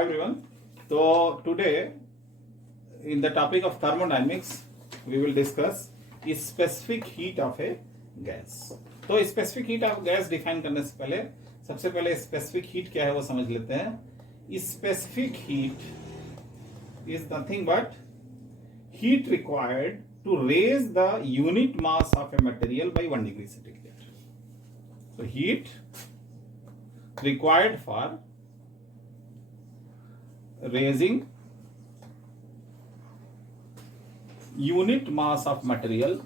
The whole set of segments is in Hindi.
Hi everyone. So today in the topic of thermodynamics we will discuss specific heat of a gas. तो specific heat of gas define करने से पहले सबसे पहले specific heat क्या है वो समझ लेते हैं. Specific heat is nothing but heat required to raise the unit mass of a material by 1 degree centigrade. So heat required for raising unit mass of material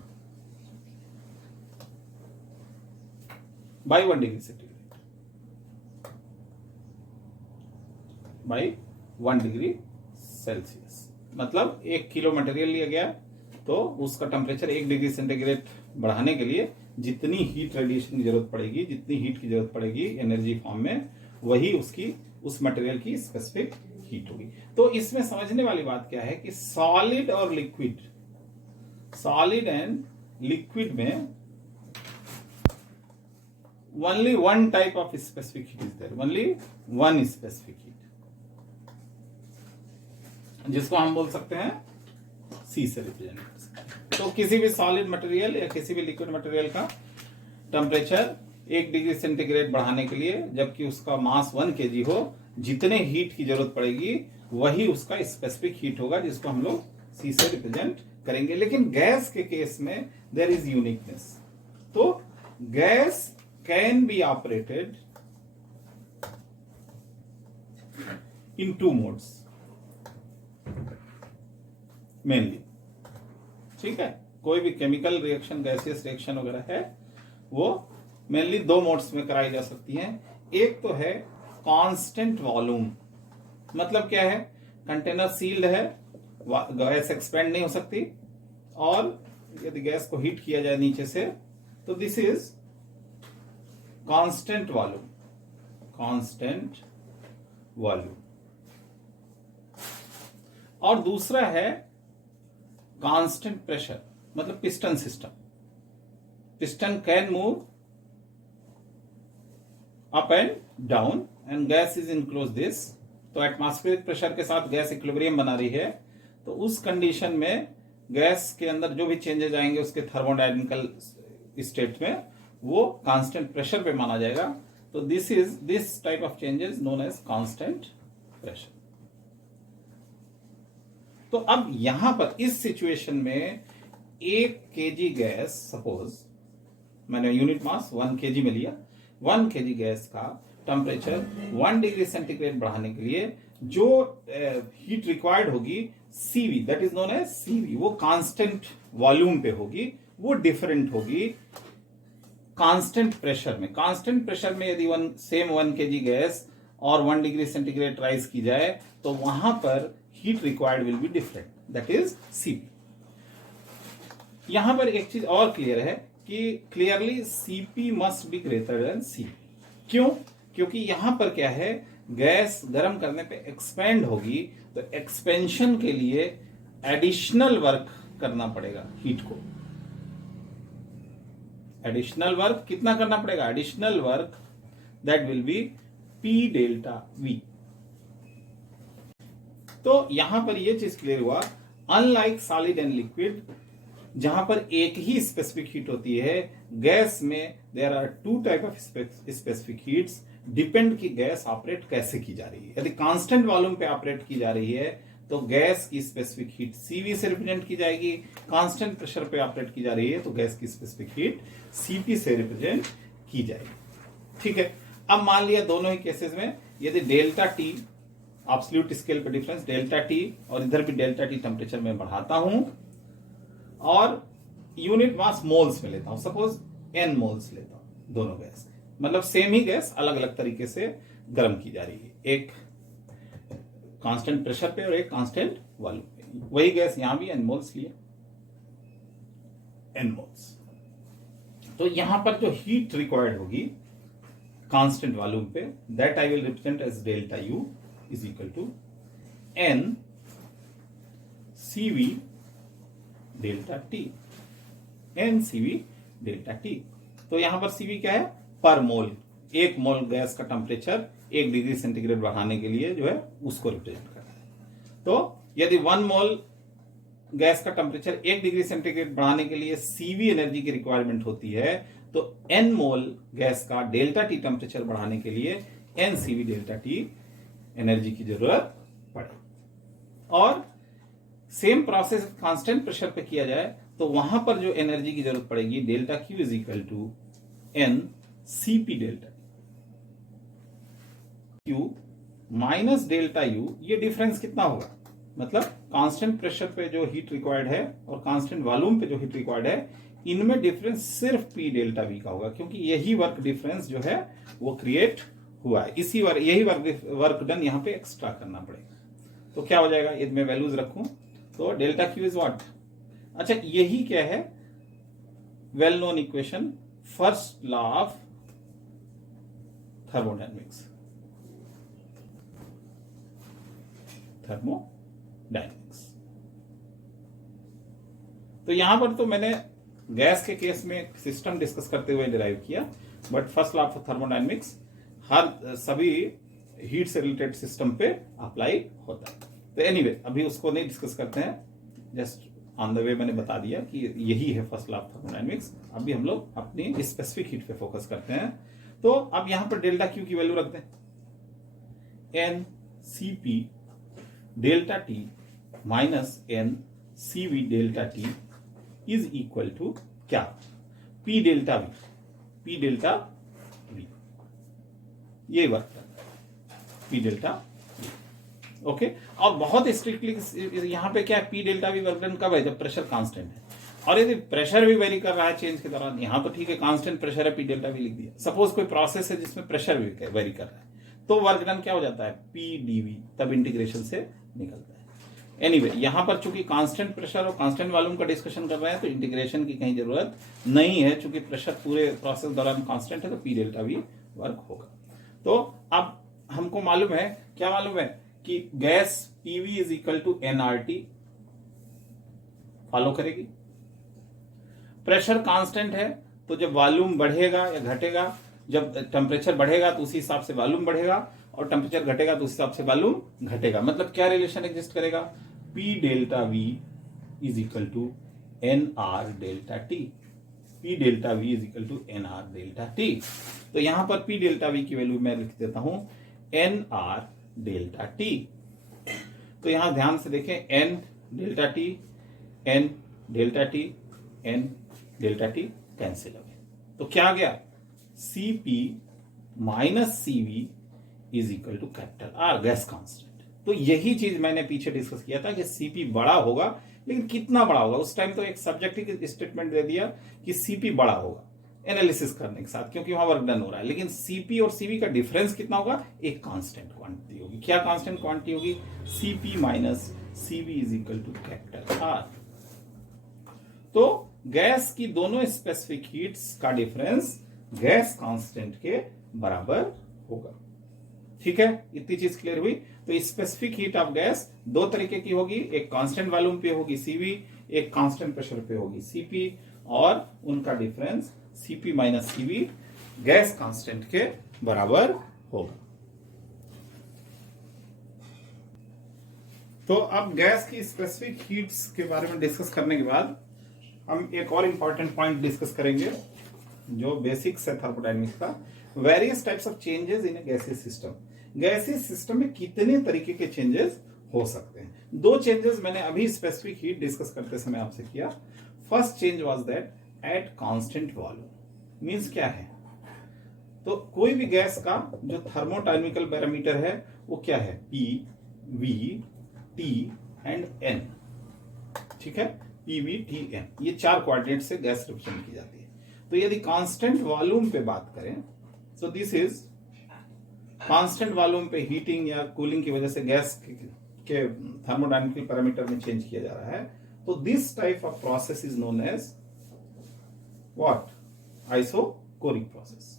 by 1 degree centigrade. By 1 degree Celsius. मतलब 1 किलो मटेरियल लिया गया तो उसका टेम्परेचर 1 डिग्री सेंटीग्रेड बढ़ाने के लिए जितनी हीट रेडिएशन की जरूरत पड़ेगी, जितनी हीट की जरूरत पड़ेगी एनर्जी फॉर्म में, वही उसकी उस मटेरियल की स्पेसिफिक हीट होगी. तो इसमें समझने वाली बात क्या है कि सॉलिड और लिक्विड, सॉलिड एंड लिक्विड में only one type of specific heat is there, only one specific heat, जिसको हम बोल सकते हैं सी से रिप्रेजेंट कर सकते हैं. तो किसी भी सॉलिड मटेरियल या किसी भी लिक्विड मटेरियल का टेम्परेचर 1 डिग्री सेंटीग्रेड बढ़ाने के लिए, जबकि उसका मास 1 केजी हो, जितने हीट की जरूरत पड़ेगी वही उसका स्पेसिफिक हीट होगा, जिसको हम लोग सी से रिप्रेजेंट करेंगे. लेकिन गैस के केस में देयर इज यूनिकनेस. तो gas can be operated in 2 modes mainly. ठीक है, कोई भी केमिकल रिएक्शन, गैसियस रिएक्शन वगैरह है, वो मेनली 2 मोड्स में कराई जा सकती हैं. एक तो है कांस्टेंट वॉल्यूम. मतलब क्या है, कंटेनर सील्ड है, गैस एक्सपेंड नहीं हो सकती, और यदि गैस को हीट किया जाए नीचे से तो this is constant volume. Constant volume. और दूसरा है कांस्टेंट प्रेशर, मतलब piston system. Piston can move up and down and gas is enclose this. तो एटमॉस्फेरिक प्रेशर के साथ गैस इक्विलिब्रियम बना रही है, तो उस कंडीशन में गैस के अंदर जो भी चेंजेस आएंगे उसके थर्मोडायनेमिकल स्टेट में वो कांस्टेंट प्रेशर पे माना जाएगा. तो this type of changes known as constant pressure. तो अब यहां पर इस सिचुएशन में 1 केजी गैस, सपोज मैंने यूनिट मास 1 केजी में लिया, 1 केजी गैस का टेम्परेचर 1 डिग्री सेंटीग्रेड बढ़ाने के लिए जो हीट रिक्वायर्ड होगी CV, that is known as CV, वो कांस्टेंट वॉल्यूम पे होगी, वो डिफरेंट होगी कांस्टेंट प्रेशर में. कांस्टेंट प्रेशर में यदि 1 केजी गैस और 1 डिग्री सेंटीग्रेड राइज की जाए तो वहां पर heat required will be different, that is CP. यहां पर एक चीज और क्लियर है कि clearly CP must be greater than CP. क्यों? क्योंकि यहां पर क्या है, गैस गर्म करने पे एक्सपेंड होगी, तो एक्सपेंशन के लिए एडिशनल वर्क करना पड़ेगा हीट को. एडिशनल वर्क कितना करना पड़ेगा? Additional work that will be P delta V. तो यहां पर यह चीज क्लियर हुआ, अनलाइक सॉलिड एंड लिक्विड जहां पर एक ही स्पेसिफिक हीट होती है, गैस में there are 2 type of specific heats. Depend की गैस ऑपरेट कैसे की जा रही है. यदि कांस्टेंट वॉल्यूम पे ऑपरेट की जा रही है तो गैस की स्पेसिफिक हीट सीवी से रिप्रेजेंट की जाएगी. कांस्टेंट प्रेशर पे ऑपरेट की जा रही है तो गैस की स्पेसिफिक हीट सीपी से रिप्रेजेंट की जाएगी. ठीक है. अब मान लिया दोनों ही केसेस में यदि डेल्टा टी, एब्सोल्यूट स्केल पे डिफरेंस डेल्टा टी, और इधर भी डेल्टा टी टेम्परेचर में बढ़ाता हूं और यूनिट मास मोल्स में लेता हूं, सपोज n मोल्स लेता हूं दोनों गैस, मतलब सेम ही गैस अलग अलग तरीके से गर्म की जा रही है, एक कांस्टेंट प्रेशर पे और एक कांस्टेंट वॉल्यूम पे. वही गैस यहां भी n मोल्स लिए, n मोल्स. तो यहां पर जो हीट रिक्वायर्ड होगी कांस्टेंट वॉल्यूम पे, that I will represent as delta U is equal to n CV delta T, n CV delta T. तो यहां पर CV क्या है? पर मोल 1 मोल गैस का टेम्परेचर 1 डिग्री सेंटीग्रेड बढ़ाने के लिए जो है उसको रिप्रेजेंट करता है। तो यदि 1 मोल गैस का टेम्परेचर 1 डिग्री सेंटीग्रेड बढ़ाने के लिए सीवी एनर्जी की रिक्वायरमेंट होती है, तो n मोल गैस का डेल्टा टी टेम्परेचर बढ़ाने के लिए n CV delta T energy की जरूरत पड़े। और सेम प्रोसेस कांस्टेंट प्रेशर पे किया जाए तो वहां पर जो एनर्जी की जरूरत पड़ेगी delta Q is equal to n CP delta Q minus delta U. ये डिफरेंस कितना होगा, मतलब कांस्टेंट प्रेशर पे जो हीट रिक्वायर्ड है और कांस्टेंट वॉल्यूम पे जो हीट रिक्वायर्ड है, इनमें डिफरेंस सिर्फ पी डेल्टा वी का होगा, क्योंकि यही वर्क डिफरेंस जो है वो क्रिएट हुआ है। यही वर्क डन यहाँ पे एक्स्ट्रा करना पड़ेगा। तो क्या हो जाएगा, यदि मैं वैल्यूज रखूं तो डेल्टा क्यू इज व्हाट। अच्छा, यही क्या है, well known equation, first law of thermodynamics. तो यहां पर तो मैंने गैस के केस में सिस्टम डिस्कस करते हुए डिराइव किया, but first law of thermodynamics हर सभी हीट से रिलेटेड सिस्टम पे अप्लाई होता है। तो एनीवे अभी उसको नहीं डिस्कस करते हैं, जस्ट ऑन द वे मैंने बता दिया कि यही है फर्स्ट लॉ ऑफ थर्मोडायनेमिक्स। अभी हम लोग अपनी स्पेसिफिक हीट पे फोकस करते हैं। तो अब यहां पर डेल्टा क्यू की वैल्यू रखते हैं, N C P delta T minus N C V delta T is equal to क्या, P delta V. P delta V ये वर्क करता है, पी डेल्टा वी। ओके, और बहुत स्ट्रिक्टली यहां पे क्या है, P delta we work done कब है, जब प्रेशर कांस्टेंट है। और यदि प्रेशर भी वेरी कर रहा है चेंज के दौरान, यहां तो ठीक है कांस्टेंट प्रेशर है, पी डेल्टा वी लिख दिया। सपोज कोई प्रोसेस है जिसमें प्रेशर भी वेरी कर रहा है, तो वर्क डन क्या हो जाता है, पी डीवी, तब इंटीग्रेशन से निकलता है। एनीवे यहां पर चूंकि कांस्टेंट प्रेशर और कांस्टेंट वॉल्यूम का डिस्कशन कर रहे हैं, तो इंटीग्रेशन की कहीं जरूरत नहीं है, चूंकि प्रेशर पूरे प्रोसेस दौरान कांस्टेंट है, तो पी डेल्टा वी वर्क होगा। तो अब हमको मालूम है, क्या मालूम है, कि gas PV is equal to NRT follow करेगी। प्रेशर कांस्टेंट है, तो जब वॉल्यूम बढ़ेगा या घटेगा, जब टेम्परेचर बढ़ेगा तो उसी हिसाब से वॉल्यूम बढ़ेगा, और टेम्परेचर घटेगा तो उस हिसाब से वॉल्यूम घटेगा। मतलब क्या रिलेशन एग्जिस्ट करेगा, P delta V is equal to N R delta T. P delta V is equal to N R delta T. तो यहां पर पी डेल्टा वी की वैल्यू मैं लिख देता हूं एन आर डेल्टा टी। तो यहां ध्यान से देखें, N delta T, N delta T, N delta T cancel हो गया। तो क्या आ गया, C P minus C V is equal to capital R, gas constant. तो यही चीज मैंने पीछे डिस्कस किया था कि सीपी बड़ा होगा, लेकिन कितना बड़ा होगा। उस टाइम तो एक सब्जेक्टिव स्टेटमेंट दे दिया कि सीपी बड़ा होगा एनालिसिस करने के साथ, क्योंकि वहां वर्क डन हो रहा है। लेकिन सीपी और सीवी का डिफरेंस कितना होगा, एक कांस्टेंट क्वांटिटी होगी। क्या कांस्टेंट क्वांटिटी होगी, CP minus CV is equal to capital R. तो गैस की दोनों स्पेसिफिक हीट्स का डिफरेंस गैस कांस्टेंट के बराबर होगा। ठीक है, इतनी चीज क्लियर हुई। तो स्पेसिफिक हीट ऑफ गैस दो तरीके की होगी, एक कांस्टेंट वॉल्यूम पे होगी सीवी, एक कांस्टेंट प्रेशर पे होगी सीपी, और उनका difference CP minus CV gas constant के बराबर होगा। तो अब गैस की स्पेसिफिक हीट्स के बारे में डिस्कस करने के बाद हम एक और इंपॉर्टेंट पॉइंट डिस्कस करेंगे जो बेसिक्स है थर्मोडायनेमिक्स का, various types of changes in गैसीय सिस्टम। गैसीय सिस्टम में कितने तरीके के चेंजेस हो सकते हैं। दो चेंजेस मैंने अभी स्पेसिफिक हीट डिस्कस करते समय आपसे किया। First change was that at constant volume. Means क्या है, तो कोई भी गैस का जो थर्मोडायनेमिकल पैरामीटर है वो क्या है, P, V, T and N. ठीक है, पी, वी, टी, एन, ये चार कोऑर्डिनेट से गैस रिप्रेजेंट की जाती है। तो यदि कांस्टेंट वॉल्यूम पे बात करें, so this is constant volume पे हीटिंग या कूलिंग की वजह से गैस के थर्मोडायनेमिकल पैरामीटर में चेंज किया जा रहा है, तो this type of process is known as what, isochoric process.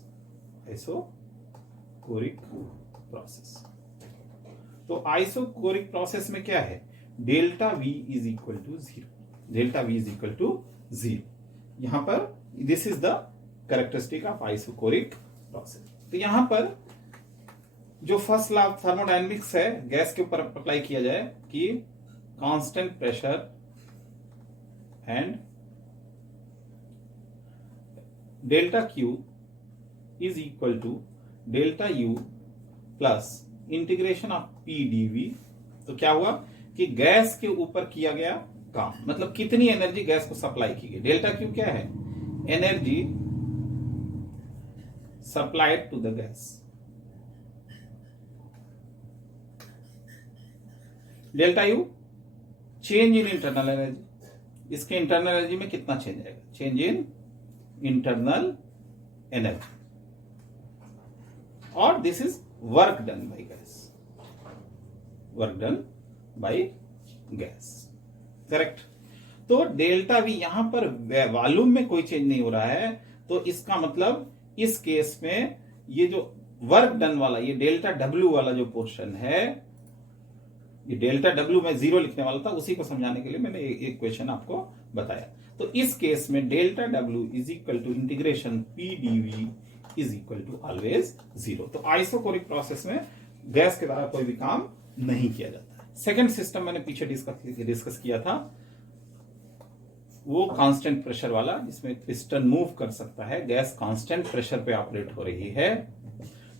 Isochoric process. तो आइसोकोरिक प्रोसेस में क्या है, delta V is equal to zero. Delta V is equal to zero. यहां पर this is the characteristic of isochoric process. तो यहां पर जो फर्स्ट लॉ ऑफ थर्मोडायनेमिक्स है गैस के ऊपर अप्लाई किया जाए कि constant pressure and delta Q is equal to delta U plus integration of P DV. तो क्या हुआ कि गैस के ऊपर किया गया काम, मतलब कितनी एनर्जी गैस को सप्लाई की गई। डेल्टा क्यू क्या है? Energy supplied to the gas. Delta U change in internal energy, इसके इंटरनल एनर्जी में कितना चेंज आएगा? Change in internal energy. और this is work done by gas, work done by gas, correct. तो डेल्टा वी यहां पर वॉल्यूम में कोई चेंज नहीं हो रहा है, तो इसका मतलब इस केस में ये जो वर्क डन वाला, ये डेल्टा डब्ल्यू वाला जो पोर्शन है, ये डेल्टा डब्ल्यू में 0 लिखने वाला था, उसी को समझाने के लिए मैंने एक क्वेश्चन आपको बताया। तो इस केस में delta W is equal to integration P DV is equal to always 0। तो आइसोकोरिक प्रोसेस में गैस के द्वारा कोई भी काम नहीं किया जाता है। सेकंड सिस्टम मैंने पीछे डिस्कस किया था, वो कांस्टेंट प्रेशर वाला, जिसमें पिस्टन मूव कर सकता है, गैस कांस्टेंट प्रेशर पे ऑपरेट हो रही है।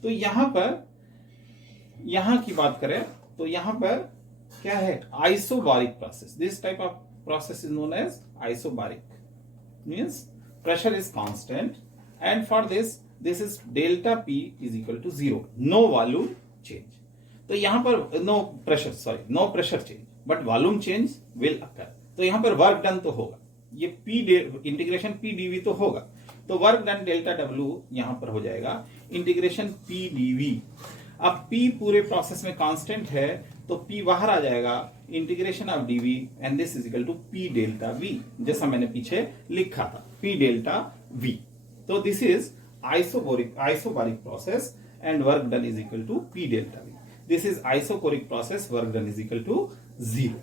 तो यहां पर, यहां की बात करें तो यहां पर क्या है? Isobaric process. This type of process is known as isobaric, means pressure is constant, and for this is delta P is equal to 0, no volume change। तो यहां पर no pressure change but volume change will occur। तो यहां पर वर्क डन तो होगा, ये P इंटीग्रेशन P dV तो होगा, तो वर्क डन डेल्टा W यहां पर हो जाएगा इंटीग्रेशन P dV। अब P पूरे प्रोसेस में कांस्टेंट है, तो P बाहर आ जाएगा, integration of DV and this is equal to P delta V, जैसा मैंने पीछे लिखा था, पी डेल्टा वी। तो this is isobaric process and work done is equal to P delta V. This is isochoric process, work done is equal to 0।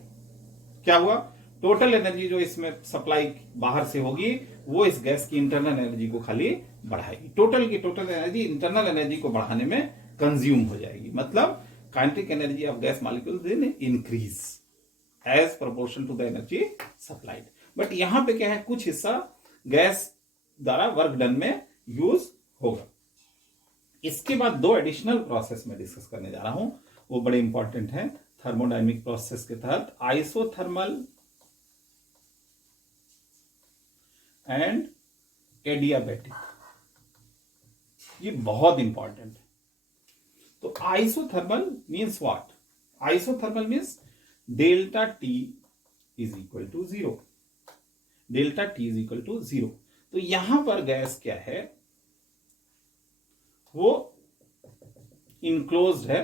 क्या हुआ? टोटल एनर्जी जो इसमें सप्लाई बाहर से होगी वो इस गैस की इंटरनल एनर्जी को खाली बढ़ाएगी। टोटल की टोटल एनर्जी इंटरनल एनर्जी को बढ़ाने में कंज्यूम हो जाएगी, मतलब kinetic energy of gas molecules will increase as proportion to the energy supplied। But यहां पे क्या है, कुछ हिस्सा गैस द्वारा वर्क डन में यूज होगा। इसके बाद 2 एडिशनल प्रोसेस में डिस्कस करने जा रहा हूं, वो बड़े इंपॉर्टेंट हैं थर्मोडायनेमिक प्रोसेस के तहत, आइसोथर्मल एंड एडियाबैटिक। ये बहुत इंपॉर्टेंट है। तो isothermal means what? Isothermal means delta T is equal to 0, delta T is equal to 0। तो यहां पर गैस क्या है, वो इनक्लोज्ड है।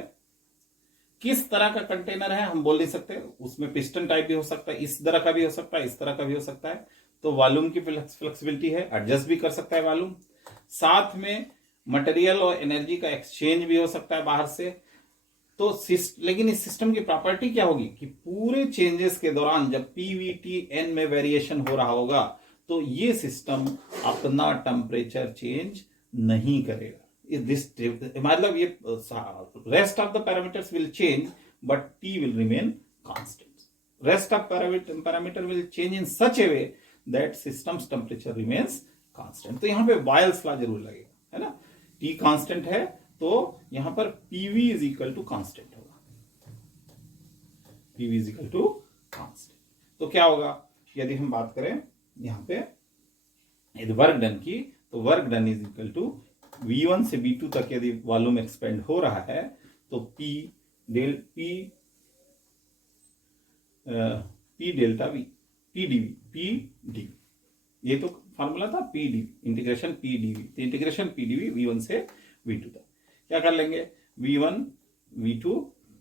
किस तरह का कंटेनर है हम बोल नहीं सकते, उसमें पिस्टन टाइप भी हो सकता है, इस तरह का भी हो सकता है, इस तरह का भी हो सकता है। तो वॉल्यूम की फ्लेक्सिबिलिटी है, एडजस्ट भी कर सकता है वॉल्यूम। साथ में मटेरियल और एनर्जी का एक्सचेंज भी हो सकता है बाहर से। तो लेकिन इस सिस्टम की प्रॉपर्टी क्या होगी कि पूरे चेंजेस के दौरान जब पीवीटी एन में वेरिएशन हो रहा होगा तो ये सिस्टम अपना टेम्परेचर चेंज नहीं करेगा। मतलब ये rest of the parameters will change but T will remain constant. Rest of parameter will change in such A way that systems temperature remains constant. तो यहां पे बॉयल्स लॉ जरूर लगेगा, है ना। टी कांस्टेंट है तो यहां पर PV is equal to constant होगा, PV is equal to constant. तो क्या होगा, यदि हम बात करें यहां पे यदि वर्क डन की, तो work done is equal to V1 से V2 तक यदि वॉल्यूम एक्सपेंड हो रहा है तो P delta V, P dV, ये तो फॉर्मूला था P dV, integration P dV। तो इंटीग्रेशन P dV V1 से V2 तक क्या कर लेंगे, V1 V2,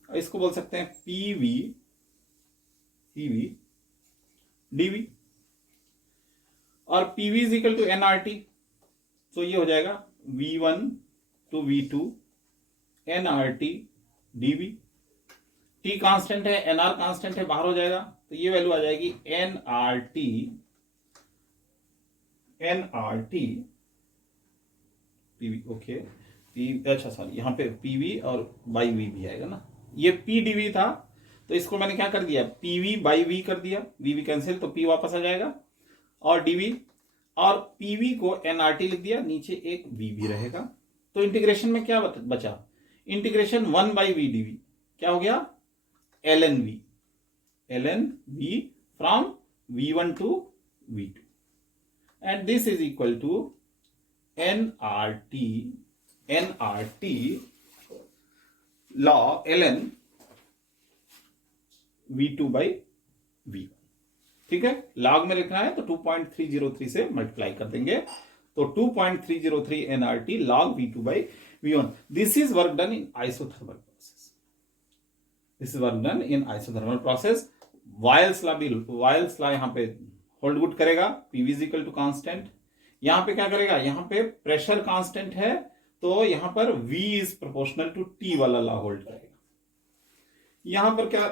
और इसको बोल सकते हैं PV dV, और PV is equal to nRT। तो ये हो जाएगा V1 to V2 nRT dV। T constant है, nR कांस्टेंट है, बाहर हो जाएगा, तो ये वैल्यू आ जाएगी nRT PV, ओके, अच्छा सॉरी, यहाँ पे पीवी और बाई वी भी आएगा ना, ये पी डीवी था तो इसको मैंने क्या कर दिया, पीवी बाई वी कर दिया, वी कैंसिल तो पी वापस आ जाएगा और डीवी, और पीवी को एनआरटी लिख दिया, नीचे एक वी भी रहेगा। तो इंटीग्रेशन में क्या बचा, इंटीग्रेशन 1 बाई वी डीवी क्या हो गया, L N V from V1 to V2 and this is equal to nRT log ln V2 by V1। ठीक है, लॉग में लिखना है तो 2.303 से मल्टीप्लाई कर देंगे, तो 2.303 nRT log V2 by V1। This is work done in isothermal process, this is work done in isothermal process. Boyle's law यहाँ पे होल्ड गुड करेगा, PV is equal to constant. यहां पे क्या करेगा, यहां पे प्रेशर कांस्टेंट है तो यहां पर V is proportional to T वाला लॉ होल्ड करेगा। यहां पर क्या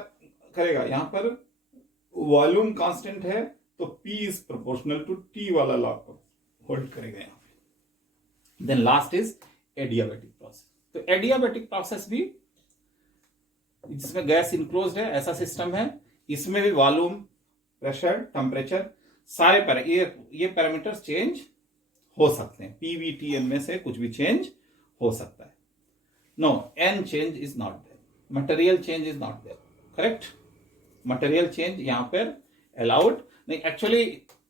करेगा, यहां पर वॉल्यूम कांस्टेंट है तो P is proportional to T वाला लॉ होल्ड करेगा यहां पे। Then last is adiabatic process. तो एडियाबैटिक प्रोसेस भी, जिसमें गैस इनक्लोज्ड है, ऐसा सिस्टम है, इसमें भी वॉल्यूम, प्रेशर, टेम्परेचर सारे ये पैरामीटर्स चेंज हो सकते हैं, पीवीटीएन में से कुछ भी चेंज हो सकता है। No, N change is not there, material change is not there, correct, material change यहां पर अलाउड नहीं। Actually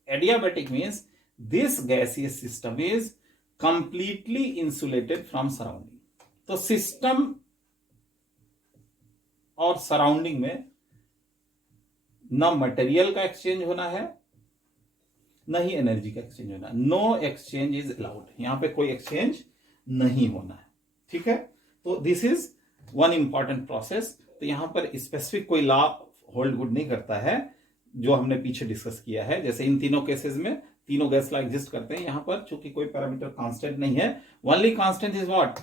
adiabatic means this gaseous system is completely insulated from surrounding. तो सिस्टम और सराउंडिंग में न मटेरियल का एक्सचेंज होना है, न ही एनर्जी का एक्सचेंज होना है। नो एक्सचेंज इज अलाउड, यहां पे कोई एक्सचेंज नहीं होना है। ठीक है, तो this is one important process. तो यहां पर स्पेसिफिक कोई लॉ होल्ड गुड नहीं करता है, जो हमने पीछे डिस्कस किया है। जैसे इन तीनों केसेस में तीनों गैस लॉ एग्जिस्ट करते हैं, यहां पर चूंकि कोई पैरामीटर कांस्टेंट नहीं है, only constant is what,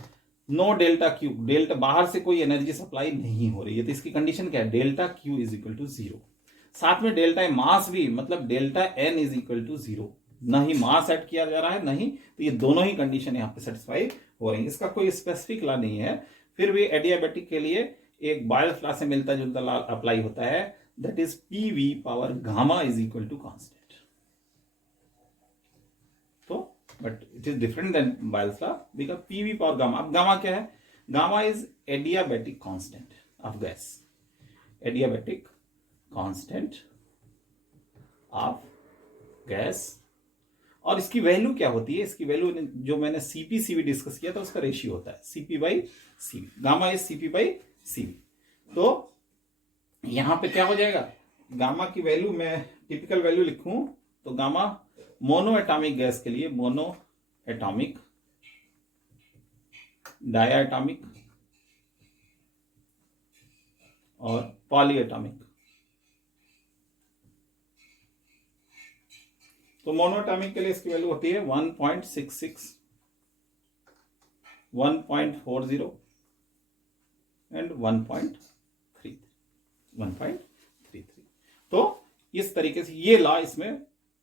no delta Q, delta बाहर से कोई एनर्जी सप्लाई नहीं हो रही है, तो इसकी कंडीशन क्या है, delta Q is equal to 0। साथ में डेल्टा मास भी, मतलब delta N is equal to 0, ना ही मास ऐड किया जा रहा है नहीं, तो ये दोनों ही कंडीशन यहाँ पे सेटिस्फाई हो रही है। इसका कोई स्पेसिफिक लॉ नहीं है, फिर भी एडियाबैटिक के लिए एक बायल्स लॉ से मिलता जुलता लॉ अप्लाई होता है, that is PV power gamma is equal to constant. तो but it is different than Boyle's law, because PV power gamma. अब गामा क्या है, gamma is adiabatic constant of gas, adiabatic constant of gas. और इसकी वैल्यू क्या होती है, इसकी वैल्यू जो मैंने सीपी सीवी डिस्कस किया था उसका रेशियो होता है CP by CV, gamma is CP by CV. तो यहां पे क्या हो जाएगा, गामा की वैल्यू मैं टिपिकल वैल्यू लिखूं तो गामा मोनो एटॉमिक गैस के लिए मोनो एटॉमिक, डायटॉमिक और पॉली एटॉमिक। तो मोनोएटॉमिक के लिए इसकी वैल्यू होती है 1.66, 1.40 एंड 1.33। तो इस तरीके से ये लॉ, इसमें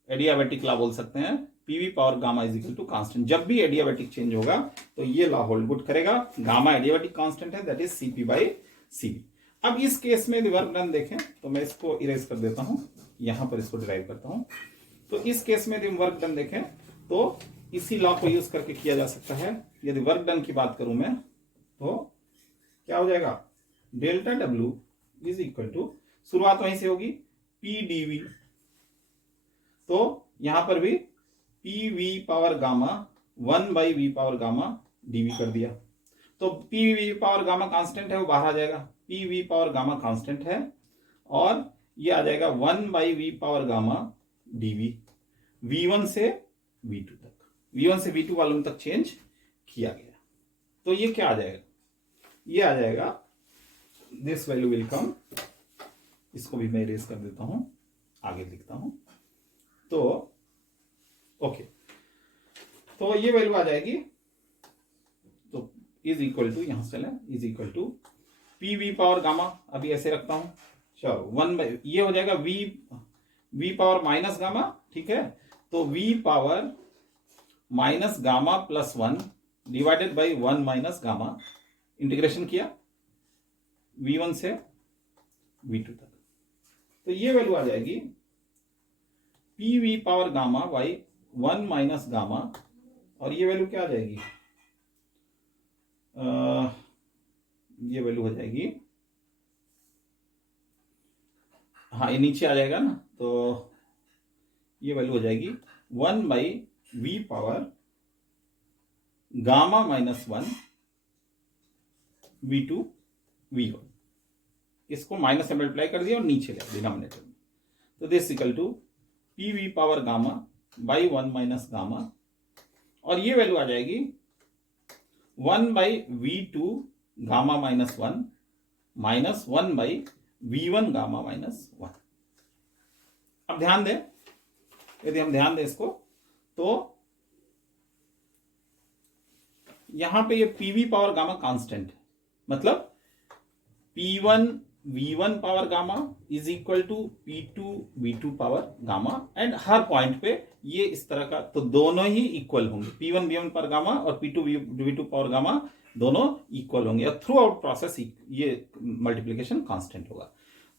एडियाबैटिक लॉ बोल सकते हैं, PV power gamma is equal to constant. जब भी एडियाबैटिक चेंज होगा तो ये लॉ होल्ड गुड करेगा, गामा एडियाबैटिक कांस्टेंट है, that is CP by CV. अब इस केस में वर्क डन देखें तो मैं इसको इरेज कर देता हूं, यहां पर इसको डिराइव करता हूं। तो इस केस में यदि वर्क डन देखें तो इसी लॉ को यूज करके किया जा सकता है। यदि वर्क डन की बात करूं मैं तो क्या हो जाएगा, delta W is equal to, शुरुआत वहीं से होगी, पी डीवी। तो यहां पर भी P V power gamma 1 by V power gamma DV कर दिया। तो P V power gamma constant है, वो बाहर आ जाएगा, P V power gamma constant है और ये आ जाएगा 1 by V power gamma DV, V1 से V2 तक, V1 से V2 वॉल्यूम तक चेंज किया गया। तो ये क्या आ जाएगा, ये आ जाएगा, दिस वैल्यू विल कम, इसको भी मैं इरेज कर देता हूं, आगे लिखता हूं। तो ओके, तो ये वैल्यू आ जाएगी, तो इज इक्वल टू, यहां से चले, is equal to P V power gamma, अभी ऐसे रखता हूं, चलो 1 बाई, ये हो जाएगा वी पावर माइनस गामा, ठीक है। तो we power minus gamma plus 1 divided by 1 minus gamma, integration किया V1 से V2 तक, तो ये वैल्यू आ जाएगी PV power gamma by 1 minus gamma, और ये वैल्यू क्या आ जाएगी, ये वैल्यू हो जाएगी, हाँ ये नीचे आ जाएगा ना, तो ये वैल्यू हो जाएगी 1 by V power gamma minus 1 V2 V1, इसको माइनस से मल्टीप्लाई कर दिया और नीचे ले डिनोमिनेटर में, तो this equal to PV power gamma by 1 minus gamma, और ये वैल्यू आ जाएगी 1 by V2 gamma minus 1 minus 1 by V1 gamma minus 1। अब ध्यान दें, यदि हम ध्यान दें इसको, तो यहां पे ये PV पावर गामा कांस्टेंट है, मतलब P1 V1 power gamma is equal to P2 V2 power gamma, and हर पॉइंट पे ये इस तरह का, तो दोनों ही इक्वल होंगे, P1 V1 पावर गामा और P2 V2 पावर गामा दोनों इक्वल होंगे, और थ्रू आउट प्रोसेस ये मल्टीप्लीकेशन कांस्टेंट होगा।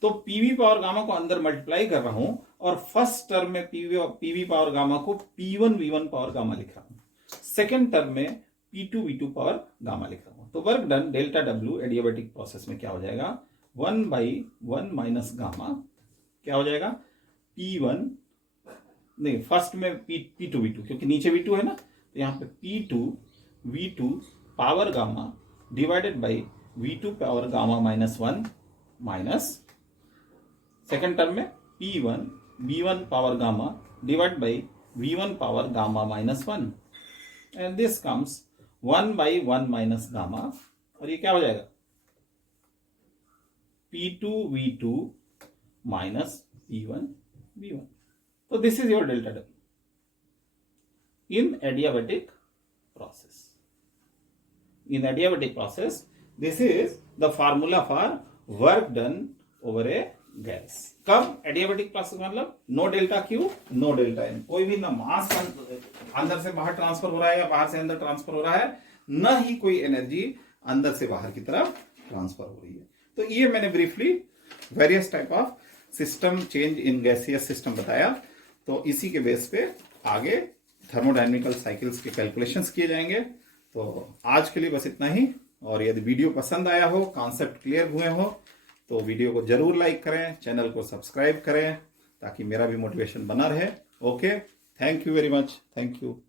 तो PV पावर गामा को अंदर मल्टीप्लाई कर रहा हूं, और फर्स्ट टर्म में PV पावर गामा को P1 V1 पावर गामा लिख रहा हूं, सेकेंड टर्म में P2 V2 पावर गामा लिख रहा हूं। तो work done delta W adiabatic process में क्या हो जाएगा, 1 बाई 1 माइनस गामा, क्या हो जाएगा P1, नहीं फर्स्ट में P2 V2, क्योंकि नीचे V2 है ना, तो यहां पे P2 V2 power gamma divided by V2 power gamma minus 1 minus second term में P1 V1 power gamma divide by V1 power gamma minus 1, and this comes 1 by 1 minus gamma, और ये क्या हो जाएगा P2 V2 minus P1 V1। तो this is your delta W in adiabatic process. In adiabatic process this is the formula for work done over a gas. कब एडियाबैटिक प्रोसेस मतलब no delta Q no delta M, कोई भी ना मास अंदर से बाहर ट्रांसफर हो रहा है या बाहर से अंदर ट्रांसफर हो रहा है, न ही कोई एनर्जी अंदर से बाहर की तरफ ट्रांसफर हो रही है। तो ये मैंने briefly various type of system change in gaseous system बताया। तो इसी के बेस पे आगे थर्मोडायनेमिकल साइकिल्स के कैलकुलेशंस किए जाएंगे। तो आज के लिए बस इतना ही, और यदि वीडियो पसंद आया हो, कॉन्सेप्ट क्लियर हुए हो, तो वीडियो को जरूर लाइक करें, चैनल को सब्सक्राइब करें, ताकि मेरा भी मोटिवेशन बना रहे। Okay, thank you very much, thank you.